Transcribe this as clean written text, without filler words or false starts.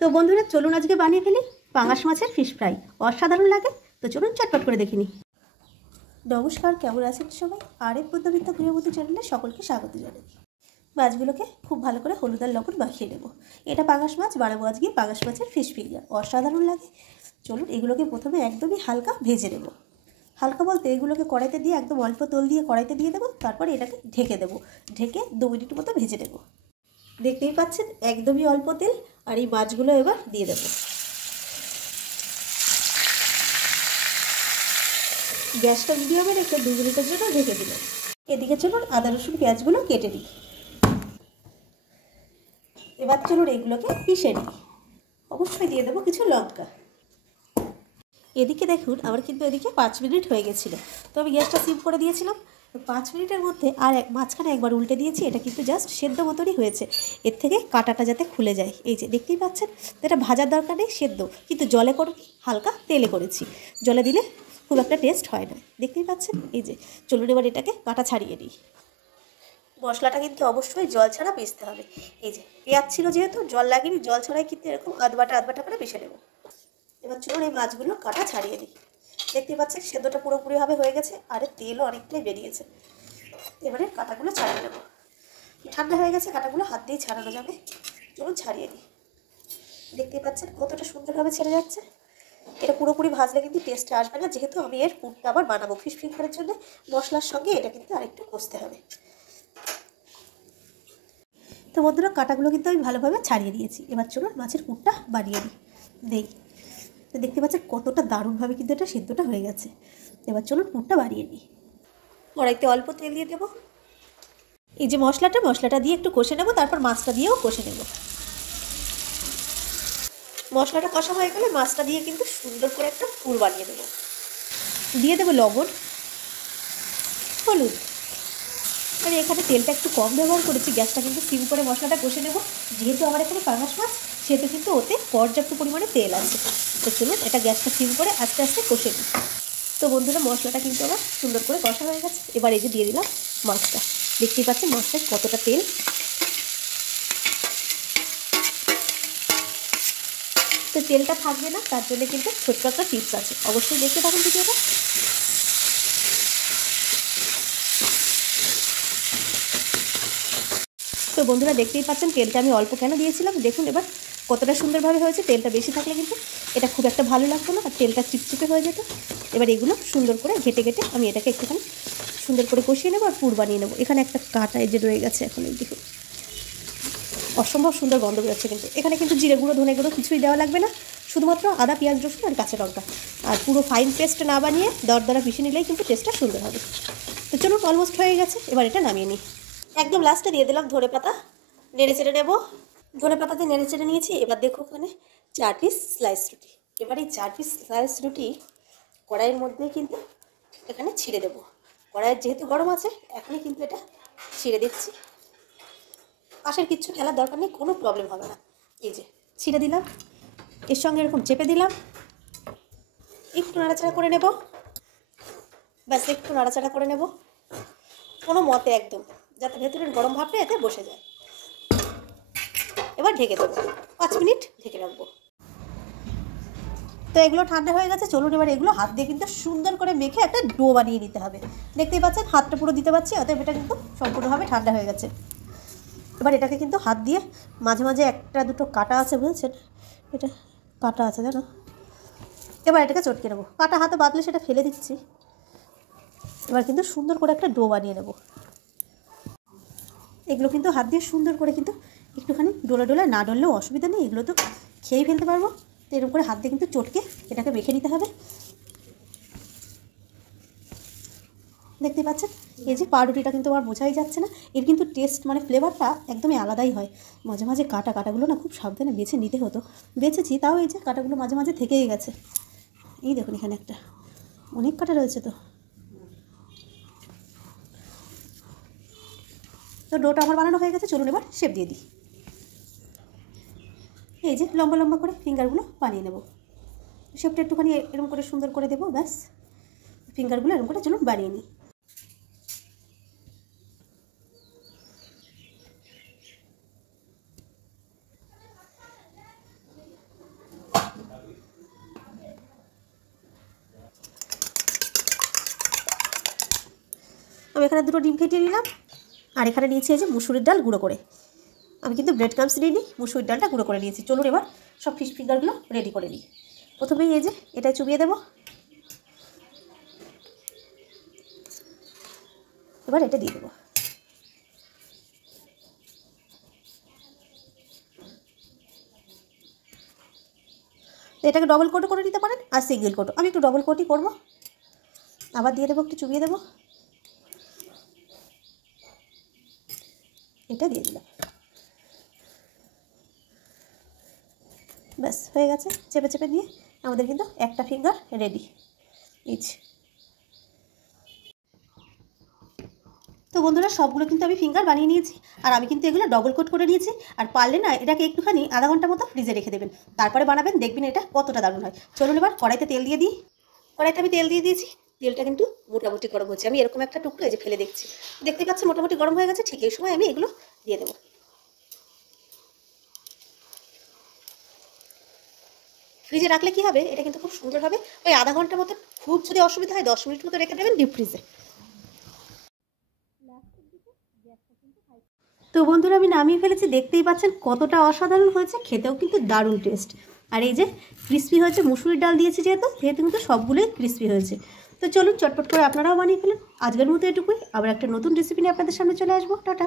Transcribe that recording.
তো বন্ধুরা চলুন আজকে বানিয়ে ফেলি পাঙাশ মাছের ফিশ ফ্রাই। অসাধারণ লাগে। তো চলুন চটপট করে দেখে নিই। নমস্কার, কেমন আছেন সবাই? আরেক মধ্যবিত্ত গৃহবধূ চ্যানেলে সকলকে স্বাগত জানাই। মাছগুলোকে খুব ভালো করে হলুদ আর লবণ মাখিয়ে নেব। এটা পাঙাশ মাছ বানাবো আজকে, পাঙাশ মাছের ফিশ ফিঙ্গার। অসাধারণ লাগে। চলুন এগুলোকে প্রথমে একদমই হালকা ভেজে নেব। হালকা বলতে এগুলোকে কড়াইতে দিয়ে একদম অল্প তেল দিয়ে কড়াইতে দিয়ে দেবো, তারপর এটাকে ঢেকে দেবো। ঢেকে 2 মিনিট মতো ভেজে নেব। দেখতেই পাচ্ছেন একদমই অল্প তেল। আর এই মাছগুলো এবার দিয়ে দেবো। গ্যাসটা মিডিয়ামে রেখে 2 মিনিটের জন্য ঢেকে দিলাম। এদিকে চলুন আদা রসুন পেঁয়াজগুলো কেটে দিই। এবার চলুন এগুলোকে পিষে নিই। অবশ্যই দিয়ে দেবো কিছু লঙ্কা। এদিকে দেখুন আমার কিন্তু এদিকে 5 মিনিট হয়ে গেছিলো। তো আমি গ্যাসটা সিম করে দিয়েছিলাম। 5 মিনিটের মধ্যে আর মাঝখানে একবার উল্টে দিয়েছি। এটা কিন্তু জাস্ট সেদ্ধ মতনই হয়েছে। এর থেকে কাঁটাটা যাতে খুলে যায়। এই যে দেখতেই পাচ্ছেন, এটা ভাজার দরকার নেই, সেদ্ধ। কিন্তু জলে করে হালকা তেলে করেছি। জলে দিলে খুব একটা টেস্ট হয় না। দেখতেই পাচ্ছেন। এই যে চলুন এবার এটাকে কাঁটা ছাড়িয়ে নিই। মশলাটা কিন্তু অবশ্যই জল ছাড়া পিষতে হবে। এই যে পেঁয়াজ ছিল যেহেতু জল লাগেনি, জল ছাড়াই কিন্তু এরকম আধবাটা করে পিষে নেব। এবার চলুন এই মাছগুলো কাটা ছাড়িয়ে দিই। দেখতে পাচ্ছেন সেদ্ধটা পুরোপুরিভাবে হয়ে গেছে, আর তেলও অনেকটাই বেরিয়েছে। এবারে কাটাগুলো ছাড়িয়ে নেব। ঠান্ডা হয়ে গেছে, কাটাগুলো হাত দিয়ে ছাড়ানো যাবে। চলুন ছাড়িয়ে দিই। দেখতেই পাচ্ছেন কতটা সুন্দরভাবে ছেড়ে যাচ্ছে। এটা পুরোপুরি ভাজলে কিন্তু টেস্টে আসবে না, যেহেতু আমি এর পুরটা আবার বানাবো ফিশ ফিঙ্গারের জন্য। মশলার সঙ্গে এটা কিন্তু আরেকটু কষতে হবে। তো বন্ধুরা কাটাগুলো কিন্তু আমি ভালোভাবে ছাড়িয়ে দিয়েছি। এবার চলুন মাছের পুরটা বানিয়ে দিই। তো দেখতে পাচ্ছেন কতটা দারুণভাবে কিন্তু এটা সিদ্ধটা হয়ে গেছে। এবার চলুন পুরটা বানিয়ে নিই। কড়াইতে অল্প তেল দিয়ে দেবো। এই যে মশলাটা দিয়ে একটু কষে নেব, তারপর মাছটা দিয়েও কষে নেব। মশলাটা কষা হয়ে গেলে মাছটা দিয়ে কিন্তু সুন্দর করে একটা পুর বানিয়ে দেবো। দিয়ে দেবো লবণ, হলুদ। মানে এখানে তেলটা একটু কম ব্যবহার করেছি। গ্যাসটা কিন্তু সিম করে মশলাটা কষে নেব। যেহেতু আমার এখানে পাঙাশ মাছ, সেহেতু কিন্তু ওতে পর্যাপ্ত পরিমাণে তেল আছে। তো চলুন এটা গ্যাসটা সিম করে আস্তে আস্তে কষে নিই। তো বন্ধুরা মশলাটা কিন্তু আমার সুন্দর করে কষা হয়ে গেছে। এবার এই যে দিয়ে দিলাম মাছটা। দেখতেই পাচ্ছেন মাছটায় কতটা তেল। তো তেলটা থাকবে না, তার জন্য কিন্তু ছোট্ট একটা টিপস আছে, অবশ্যই দেখতে থাকুন ভিডিওটা। তো বন্ধুরা দেখতেই পাচ্ছেন তেলটা আমি অল্প কেন দিয়েছিলাম। দেখুন এবার কতটা সুন্দরভাবে হয়েছে। তেলটা বেশি থাকলে কিন্তু এটা খুব একটা ভালো লাগতো না, আর তেলটা চিপচিপে হয়ে যেত। এবার এগুলো সুন্দর করে ঘেটে আমি এটাকে একটুখানি সুন্দর করে কষিয়ে নেবো আর পুর বানিয়ে নেবো। এখানে একটা কাঁটা এই যে রয়ে গেছে, এখন এই দেখুন অসম্ভব সুন্দর গন্ধ বেরোচ্ছে। কিন্তু এখানে কিন্তু জিরে গুঁড়ো ধনে গুঁড়ো কিছুই দেওয়া লাগবে না, শুধুমাত্র আদা পেঁয়াজ রসুন আর কাঁচা লঙ্কা। আর পুরো ফাইন পেস্ট না বানিয়ে দরদরা পিষে নিলেই কিন্তু টেস্টটা সুন্দর হবে। তো চলুন অলমোস্ট হয়ে গেছে, এবার এটা নামিয়ে নিই। একদম লাস্টে দিয়ে দিলাম ধনে পাতা, নেড়ে চেড়ে নেবো। ধনে পাতাতে নেড়ে চেড়ে নিয়েছি। এবার দেখো ওখানে 4 পিস স্লাইস রুটি। এবার এই 4 পিস স্লাইস রুটি কড়াইয়ের মধ্যে কিন্তু এখানে ছিঁড়ে দেবো। কড়াইয়ের যেহেতু গরম আছে, এখনই কিন্তু এটা ছিঁড়ে দিচ্ছি। পাশের কিচ্ছু ফেলার দরকার নেই, কোনো প্রবলেম হবে না। এই যে ছিঁড়ে দিলাম, এর সঙ্গে এরকম চেপে দিলাম, একটু নাড়াচাড়া করে নেব। ব্যাস একটু নাড়াচাড়া করে নেব কোনো মতে, একদম যাতে ভেতরের গরম ভাবটা এতে বসে যায়। এবার ঢেকে দেবো, 5 মিনিট ঢেকে রাখবো। তো এগুলো ঠান্ডা হয়ে গেছে। চলুন এবার এগুলো হাত দিয়ে কিন্তু সুন্দর করে মেখে একটা ডো বানিয়ে নিতে হবে। দেখতেই পাচ্ছেন হাতটা পুরো দিতে পারছি, অতএব এটা কিন্তু সম্পূর্ণভাবে ঠান্ডা হয়ে গেছে। এবার এটাকে কিন্তু হাত দিয়ে মাঝে মাঝে একটা দুটো কাটা আছে, বুঝেছেন, এটা কাটা আছে জানো। এবার এটাকে চটকে নেবো। কাটা হাতে বাঁধলে সেটা ফেলে দিচ্ছি। এবার কিন্তু সুন্দর করে একটা ডো বানিয়ে নেব। এগুলো কিন্তু হাত দিয়ে সুন্দর করে কিন্তু একটুখানি ডোলা না ডললেও অসুবিধা নেই, এগুলো তো খেয়েই ফেলতে পারবো। তো এরকম করে হাত দিয়ে কিন্তু চটকে এটাকে মেখে নিতে হবে। দেখতে পাচ্ছেন এই যে পাউরুটিটা কিন্তু আমার বোঝাই যাচ্ছে না, এর কিন্তু টেস্ট মানে ফ্লেভারটা একদমই আলাদাই হয়। মাঝে মাঝে কাটাগুলো না খুব সাবধানে বেছে নিতে হতো, বেছেছি, তাও এই যে কাটাগুলো মাঝে মাঝে থেকেই গেছে। এই দেখুন এখানে একটা অনেক কাটা রয়েছে। তো ডোটা আমার বানানো হয়ে গেছে। চলুন এবার শেপ দিয়ে দিই। এই যে লম্বা লম্বা করে ফিঙ্গারগুলো বানিয়ে নেব। শেপটা একটুখানি এরকম করে সুন্দর করে দেবো, ব্যাস। ফিঙ্গারগুলো এরকম করে চলুন বানিয়ে নিই। এখানে 2টো ডিম ফেটিয়ে নিলাম। আর এখানে নিয়েছি এই যে মুসুরির ডাল গুঁড়ো করে। আমি কিন্তু ব্রেড ক্রামস নিইনি, মুসুরির ডালটা গুঁড়ো করে নিয়েছি। চলুন এবার সব ফিশ ফিঙ্গারগুলো রেডি করে নিই। প্রথমেই এই যে এটা চুবিয়ে দেবো, এবার এটা দিয়ে দেবো। এটাকে ডবল কোটও করে নিতে পারেন আর সিঙ্গেল কোটও। আমি একটু ডবল কোটই করবো। আবার দিয়ে দেবো, একটু চুবিয়ে দেবো, এটা দিয়ে দিলাম। ব্যাস হয়ে গেছে। চেপে চেপে দিয়ে আমাদের কিন্তু একটা ফিঙ্গার রেডি। তো বন্ধুরা সবগুলো কিন্তু আমি ফিঙ্গার বানিয়ে নিয়েছি। আর আমি কিন্তু এগুলো ডবল কোট করে নিয়েছি। আর পারলে না এটাকে একটুখানি আধা ঘন্টা মতো ফ্রিজে রেখে দেবেন, তারপরে বানাবেন, দেখবেন এটা কতটা দারুণ হয়। চলুন এবার কড়াইতে তেল দিয়ে দিই। কড়াইতে আমি তেল দিয়ে দিয়েছি। তেলটা কিন্তু মোটামুটি গরম হচ্ছে। আমি এরকম একটা টুকরো এই যে ফেলে দেখছি, দেখতে পাচ্ছি মোটামুটি গরম হয়ে গেছে। ঠিক এই সময় আমি এগুলো দিয়ে দেবো। ফ্রিজে রাখলে কি হবে, এটা কিন্তু খুব সুন্দর হবে। ওই আধা ঘন্টার মতো, খুব যদি অসুবিধা হয় 10 মিনিট মতো রেখে দেবেন ডিপ ফ্রিজে। তো বন্ধুরা আমি নামিয়ে ফেলেছি, দেখতেই পাচ্ছেন কতটা অসাধারণ হয়েছে, খেতেও কিন্তু দারুণ টেস্ট। আর এই যে ক্রিস্পি হয়েছে, মুসুরির ডাল দিয়েছি যেহেতু কিন্তু সবগুলোই ক্রিস্পি হয়েছে। তো চলুন চটপট করে আপনারাও বানিয়ে ফেলুন। আজকের মতো এটুকুই, আবার একটা নতুন রেসিপি নিয়ে আপনাদের সামনে চলে আসবো। টাটা।